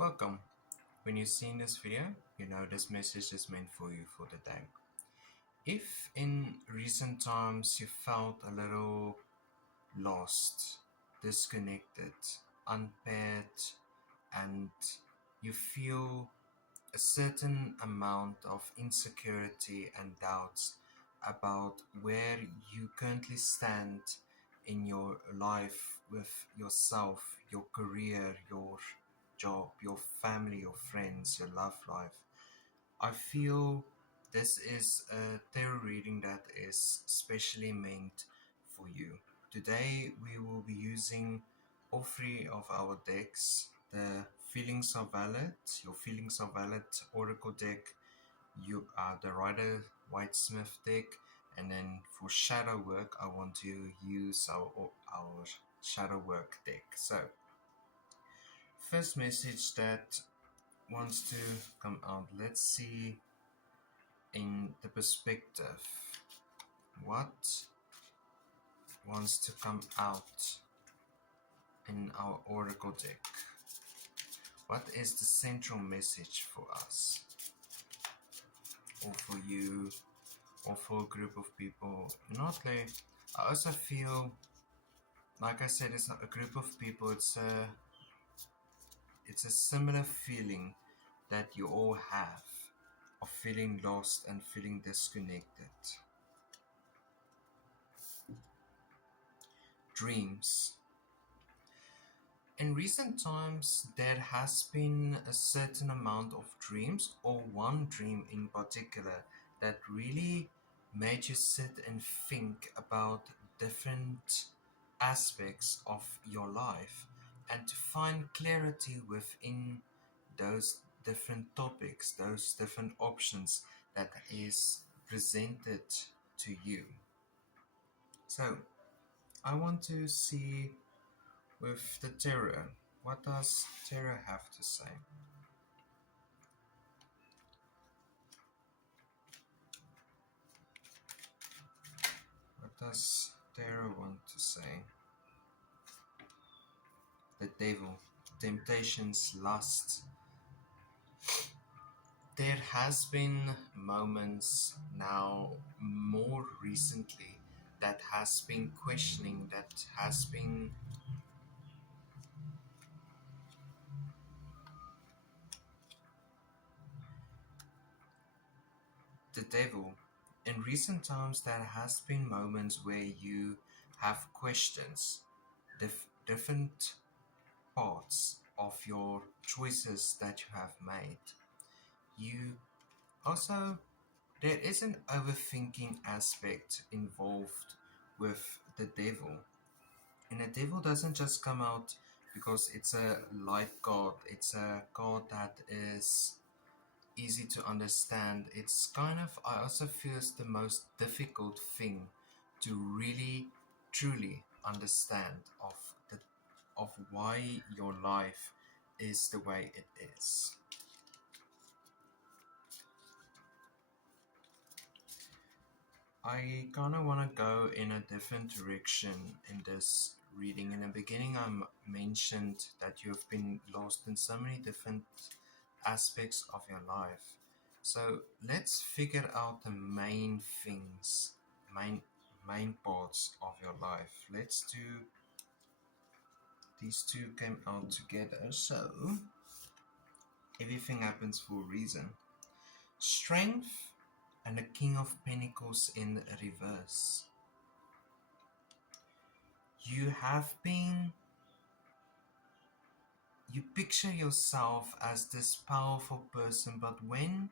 Welcome. When you're seeing this video, you know this message is meant for you for the day. If in recent times you felt a little lost, disconnected, unpaired, and you feel a certain amount of insecurity and doubts about where you currently stand in your life with yourself, your career, your job, your family, your friends, your love life. I feel this is a tarot reading that is specially meant for you. Today we will be using all three of our decks. The Feelings Are Valid, your Feelings Are Valid Oracle deck, the Rider-Waite Smith deck, and then for shadow work I want to use our shadow work deck. So first message that wants to come out, let's see in the perspective what wants to come out in our oracle deck. What is the central message for us, or for you, or for a group of people? Not like, I also feel like I said, it's not a group of people, it's a similar feeling that you all have of feeling lost and feeling disconnected. Dreams. In recent times, there has been a certain amount of dreams, or one dream in particular, that really made you sit and think about different aspects of your life and to find clarity within those different topics, those different options that is presented to you. So, I want to see with the tarot. What does tarot have to say? What does tarot want to say? The devil, temptations, lust. There has been moments now, more recently, that has been questioning, that has been the devil. In recent times, there has been moments where you have questions, different parts of your choices that you have made. You also, there is an overthinking aspect involved with the devil. And the devil doesn't just come out because it's a light card, it's a card that is easy to understand. It's kind of, I also feel it's the most difficult thing to really truly understand of why your life is the way it is. I kind of want to go in a different direction in this reading. In the beginning, I mentioned that you have been lost in so many different aspects of your life. So let's figure out the main things, main parts of your life. Let's do, these two came out together, so everything happens for a reason. Strength and the King of Pentacles in reverse. You picture yourself as this powerful person, but when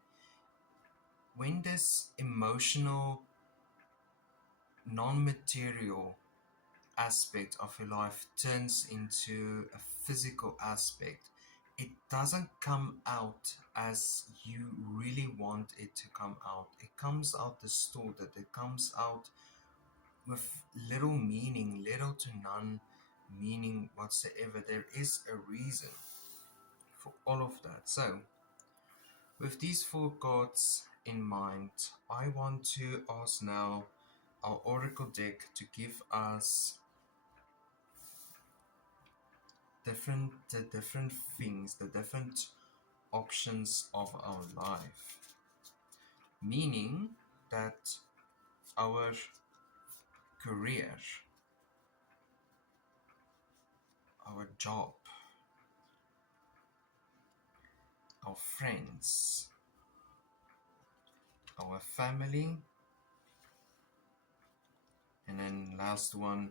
this emotional, non-material aspect of your life turns into a physical aspect, it doesn't come out as you really want it to come out. It comes out distorted. It comes out with little meaning, little to none meaning whatsoever. There is a reason for all of that. So, with these four cards in mind, I want to ask now our oracle deck to give us different things, the different options of our life. Meaning that our career, our job, our friends, our family, and then last one,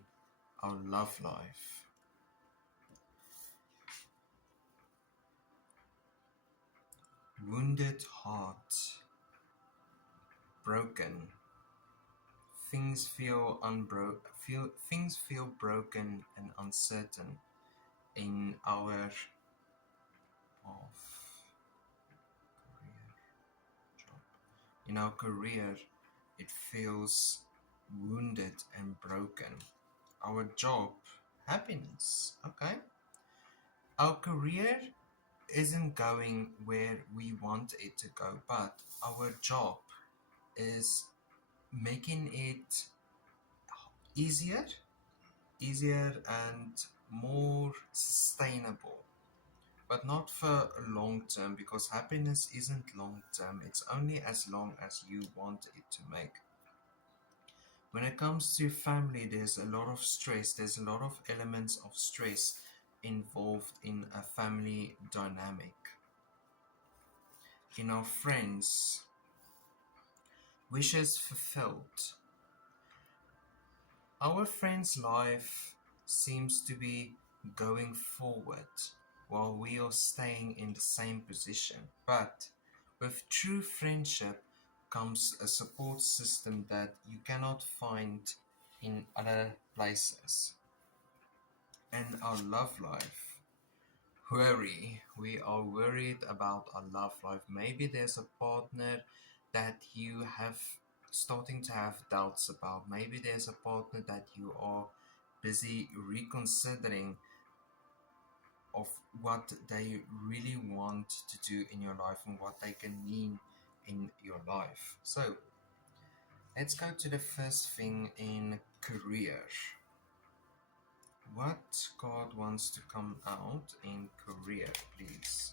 our love life. Wounded heart, broken. Things feel broken and uncertain in our in our career. It feels wounded and broken. Our job, happiness. Okay. Our career isn't going where we want it to go, but our job is making it easier and more sustainable, but not for long term, because happiness isn't long term. It's only as long as you want it to make. When it comes to family, there's a lot of stress, there's a lot of elements of stress involved in a family dynamic. In our friends, wishes fulfilled. Our friend's life seems to be going forward while we are staying in the same position. But with true friendship comes a support system that you cannot find in other places. And our love life. We are worried about our love life. Maybe there's a partner that you have starting to have doubts about. Maybe there's a partner that you are busy reconsidering of what they really want to do in your life and what they can mean in your life. So let's go to the first thing in career. What card wants to come out in career, please?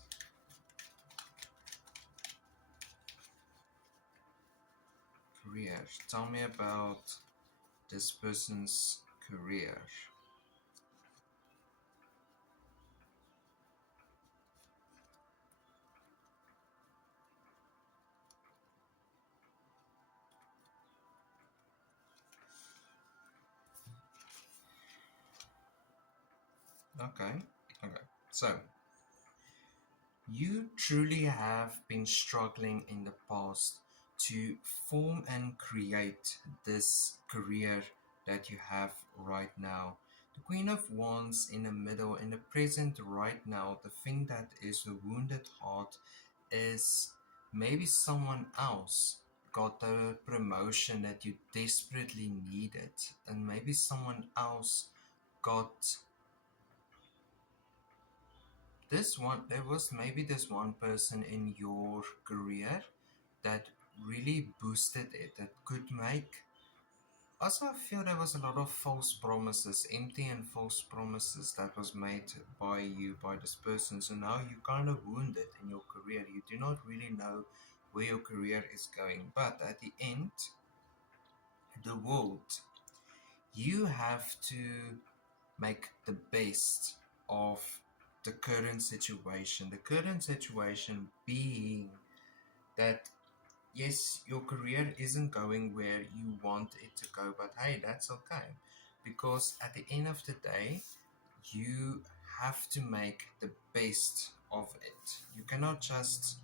Career. Tell me about this person's career. Okay. So, you truly have been struggling in the past to form and create this career that you have right now. The Queen of Wands in the middle, in the present right now, the thing that is the wounded heart is maybe someone else got the promotion that you desperately needed, and maybe someone else got there was maybe this one person in your career that really boosted it, that could make. Also, I feel there was a lot of false promises, empty and false promises that was made by you, by this person. So now you're kind of wounded in your career. You do not really know where your career is going. But at the end, the world, you have to make the best of the current situation. The current situation being that yes, your career isn't going where you want it to go, but hey, that's okay. Because at the end of the day, you have to make the best of it. You cannot just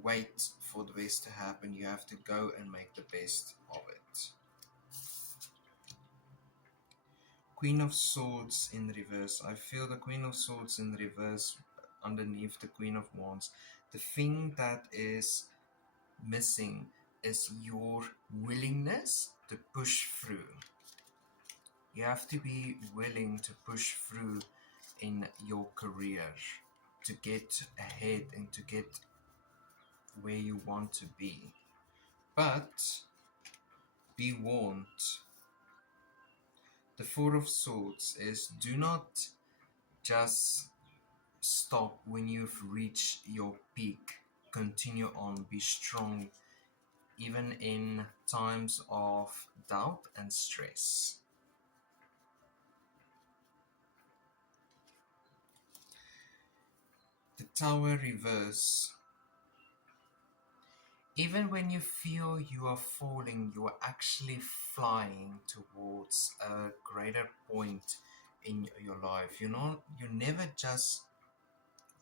wait for the best to happen. You have to go and make the best of it. Queen of Swords in reverse. I feel the Queen of Swords in reverse underneath the Queen of Wands. The thing that is missing is your willingness to push through. You have to be willing to push through in your career to get ahead and to get where you want to be. But be warned. The Four of Swords is do not just stop when you've reached your peak. Continue on, be strong, even in times of doubt and stress. The Tower reverse. Even when you feel you are falling, you are actually flying towards a greater point in your life. You're never just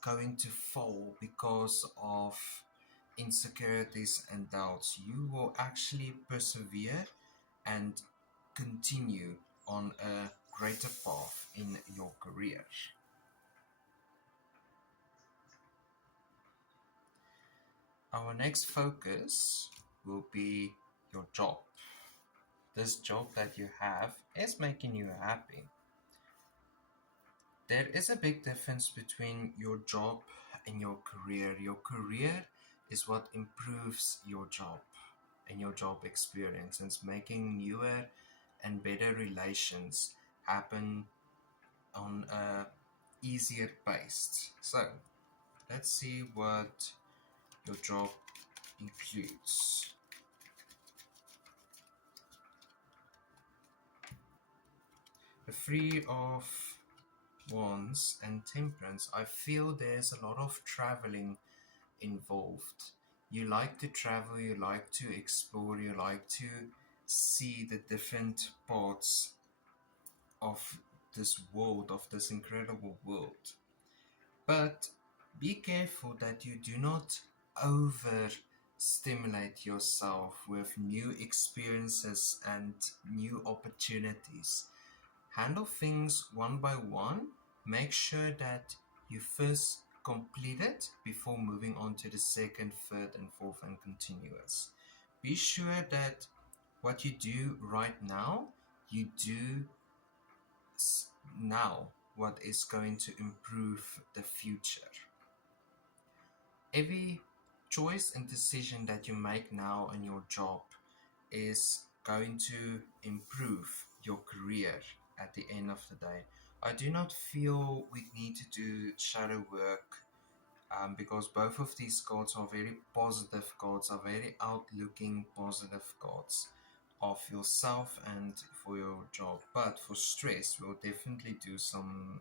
going to fall because of insecurities and doubts. You will actually persevere and continue on a greater path in your career. Our next focus will be your job. This job that you have is making you happy. There is a big difference between your job and your career. Your career is what improves your job and your job experience, and it's making newer and better relations happen on a easier pace. So let's see what your job includes. The Three of Wands and Temperance. I feel there's a lot of traveling involved. You like to travel, you like to explore, you like to see the different parts of this world, of this incredible world. But be careful that you do not overstimulate yourself with new experiences and new opportunities. Handle things one by one. Make sure that you first complete it before moving on to the second, third, and fourth, and continuous. Be sure that what you do right now, you do now what is going to improve the future. Every choice and decision that you make now in your job is going to improve your career at the end of the day. I do not feel we need to do shadow work because both of these cards are very positive cards, are very outlooking positive cards of yourself and for your job. But for stress, we'll definitely do some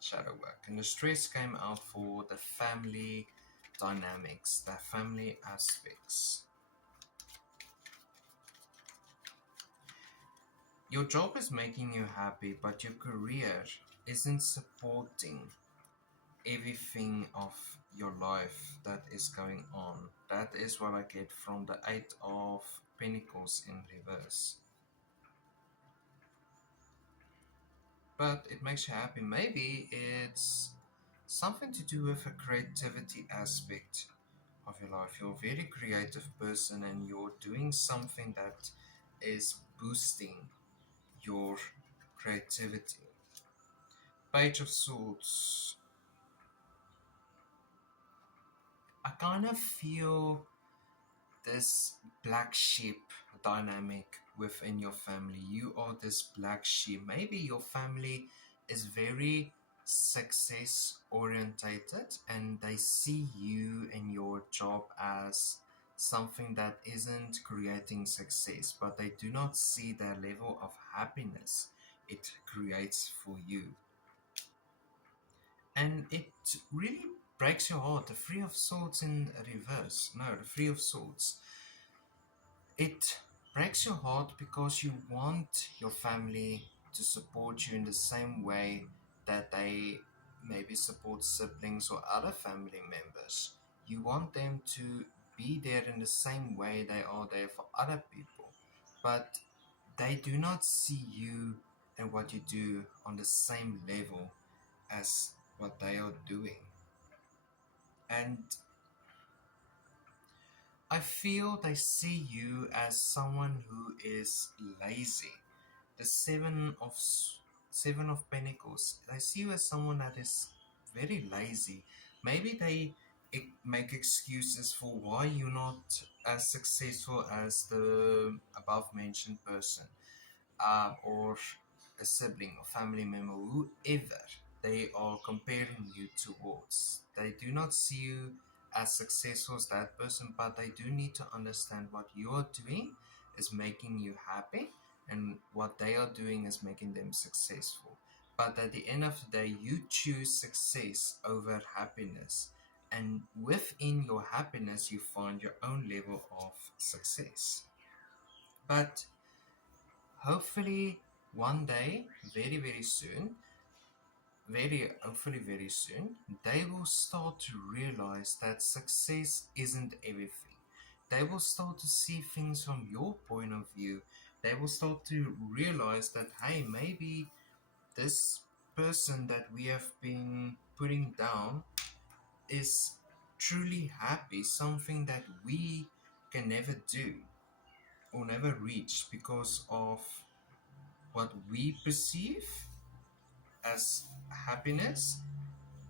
shadow work. And the stress came out for the family dynamics, the family aspects. Your job is making you happy, but your career isn't supporting everything of your life that is going on. That is what I get from the Eight of Pentacles in reverse. But it makes you happy. Maybe it's something to do with a creativity aspect of your life. You're a very creative person and you're doing something that is boosting your creativity. Page of Swords. I kind of feel this black sheep dynamic within your family. You are this black sheep. Maybe your family is very success orientated and they see you and your job as something that isn't creating success, but they do not see the level of happiness it creates for you. And it really breaks your heart. The Three of Swords in reverse. No, the Three of Swords. It breaks your heart because you want your family to support you in the same way that they maybe support siblings or other family members. You want them to be there in the same way they are there for other people. But they do not see you and what you do on the same level as what they are doing. And I feel they see you as someone who is lazy. The Seven of Pentacles. They see you as someone that is very lazy. Maybe they make excuses for why you're not as successful as the above mentioned person, or a sibling or family member, whoever. they are comparing you towards. They do not see you as successful as that person, but they do need to understand what you are doing is making you happy, and what they are doing is making them successful. But at the end of the day, you choose success over happiness. And within your happiness, you find your own level of success. But hopefully, one day, very, very soon, very hopefully very soon, they will start to realize that success isn't everything. They will start to see things from your point of view. They will start to realize that, hey, maybe this person that we have been putting down is truly happy, something that we can never do or never reach because of what we perceive as happiness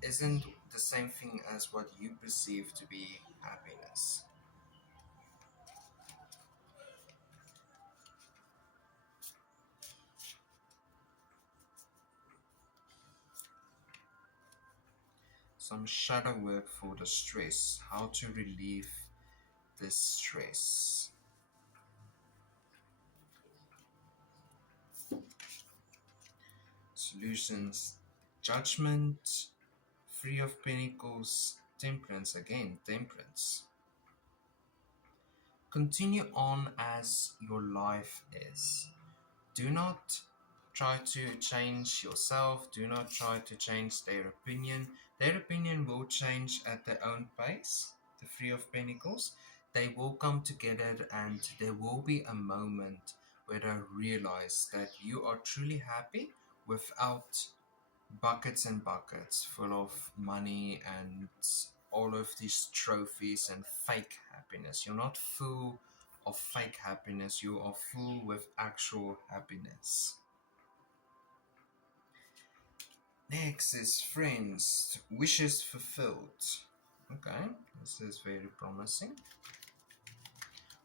isn't the same thing as what you perceive to be happiness. Some shadow work for the stress, how to relieve this stress. Solutions: judgment, Three of Pentacles, Temperance, again, Temperance. Continue on as your life is. Do not try to change yourself. Do not try to change their opinion. Their opinion will change at their own pace. The Three of Pentacles. They will come together and there will be a moment where they realize that you are truly happy without buckets and buckets full of money and all of these trophies and fake happiness. You're not full of fake happiness, you are full with actual happiness. Next is friends, wishes fulfilled. Okay, this is very promising.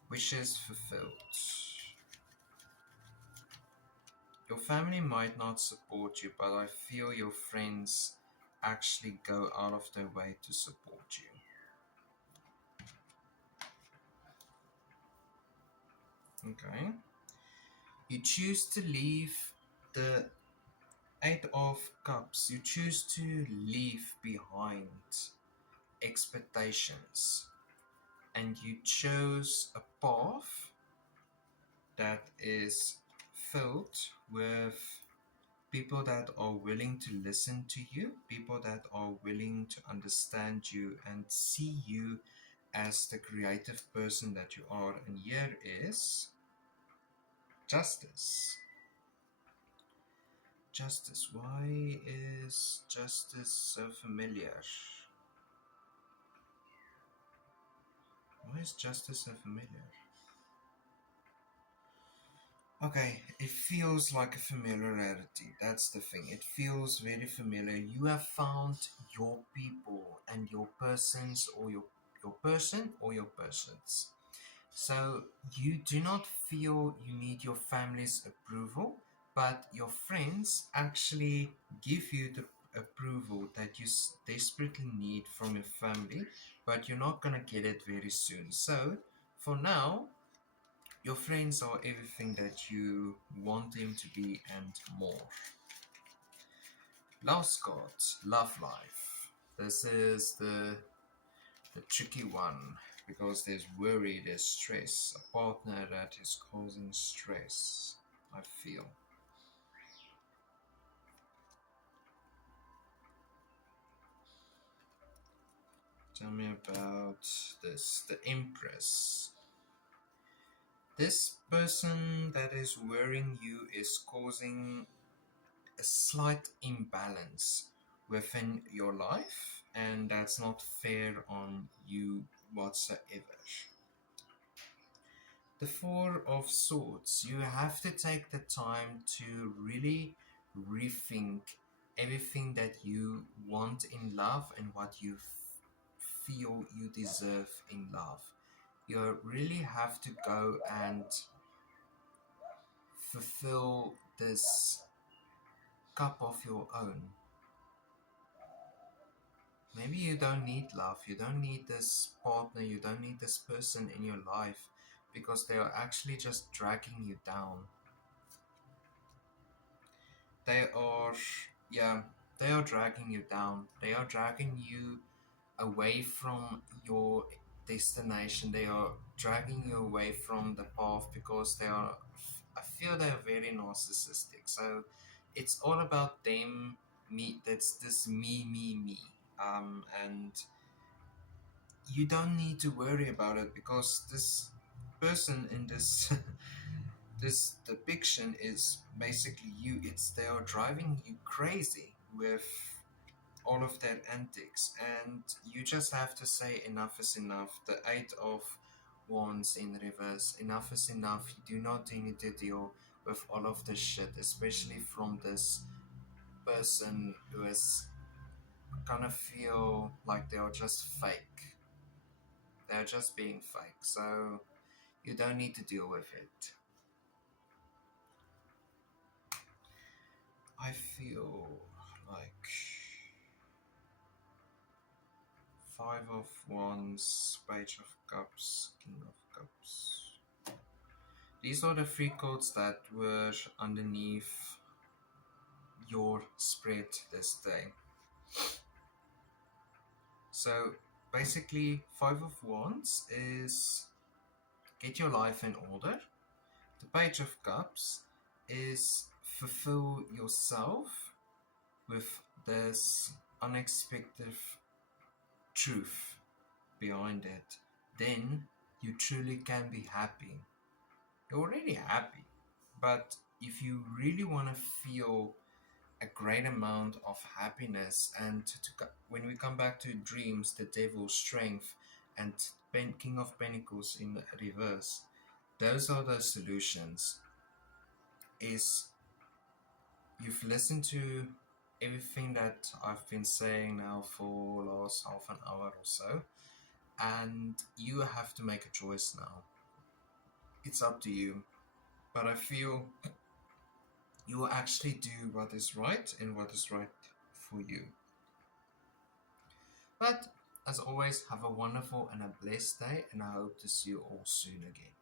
Wishes fulfilled. Your family might not support you, but I feel your friends actually go out of their way to support you. Okay. You choose to leave the Eight of Cups. You choose to leave behind expectations. And you chose a path that is filled with people that are willing to listen to you, people that are willing to understand you and see you as the creative person that you are. And here is justice. Justice. Why is justice so familiar? Why is justice so familiar? Okay, it feels like a familiarity. That's the thing. It feels very familiar. You have found your people and your persons, or your person or your persons. So you do not feel you need your family's approval, but your friends actually give you the approval that you desperately need from your family, but you're not going to get it very soon. So for now, your friends are everything that you want them to be and more. Last card, love life. This is the tricky one because there's worry, there's stress, a partner that is causing stress, I feel. Tell me about this, the Empress. This person that is worrying you is causing a slight imbalance within your life, and that's not fair on you whatsoever. The Four of Swords. You have to take the time to really rethink everything that you want in love and what you feel you deserve in love. You really have to go and fulfill this cup of your own. Maybe you don't need love, you don't need this partner, you don't need this person in your life because they are actually just dragging you down. They are, yeah, they are dragging you down. They are dragging you away from your destination. They are dragging you away from the path because they are, I feel they are very narcissistic. So it's all about them, me, that's this me. And you don't need to worry about it because this person in this this depiction is basically you. It's they are driving you crazy with all of their antics, and you just have to say enough is enough. The Eight of Wands in reverse, enough is enough. You do not need to deal with all of this shit, especially from this person who is kind of feel like they are just fake. They're just being fake, so you don't need to deal with it. I feel like Five of Wands, Page of Cups, King of Cups. These are the three codes that were underneath your spread this day. So basically, Five of Wands is get your life in order. The Page of Cups is fulfill yourself with this unexpected truth behind it. Then you truly can be happy. You're already happy, but if you really want to feel a great amount of happiness, and when we come back to dreams, the devil's strength, and King of Pentacles in reverse, those are the solutions. Is you've listened to everything that I've been saying now for last half an hour or so, and you have to make a choice now. It's up to you, but I feel you will actually do what is right and what is right for you. But as always, have a wonderful and a blessed day, and I hope to see you all soon again.